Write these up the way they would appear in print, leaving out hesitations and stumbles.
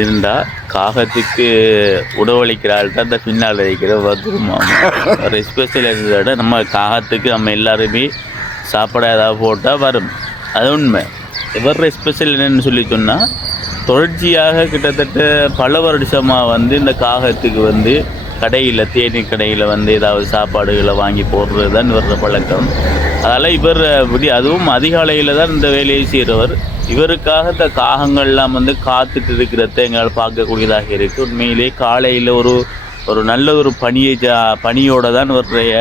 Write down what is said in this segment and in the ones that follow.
இருந்தால் காகத்துக்கு உணவளிக்கிறாள் தான் இந்த பின்னால் இருக்கிற வந்துருமா ஒரு ஸ்பெஷல் இருந்ததோட நம்ம காகத்துக்கு நம்ம எல்லாருமே சாப்பாடு ஏதாவது போட்டால் வரும். அது உண்மை. இவர ஸ்பெஷல் என்னென்னு சொல்லி சொன்னால் தொடர்ச்சியாக கிட்டத்தட்ட பல வருஷமாக வந்து இந்த காகத்துக்கு கடையில் தேநீர் கடையில் ஏதாவது சாப்பாடுகளை வாங்கி போடுறது தான் இவர பழக்கம். அதனால் இவர் அதுவும் அதிகாலையில் தான் இந்த வேலையை செய்கிறவர். இவருக்காக இந்த காகங்கள்லாம் காத்துட்டு இருக்கிறத எங்களால் பார்க்கக்கூடியதாக இருக்குது. உண்மையிலே காலையில் ஒரு நல்ல ஒரு பணியோடு தான் இவருடைய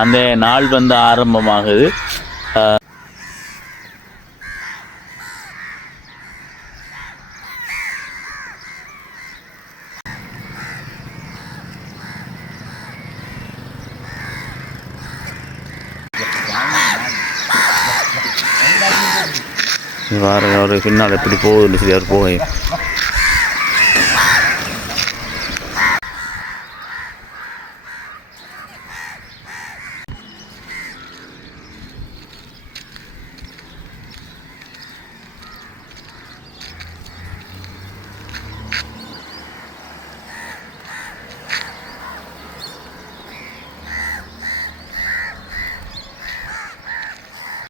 அந்த நாள் ஆரம்பமாகுது. வேறு பின்னால் எப்படி போகுதுன்னு சொல்லி அவர் போக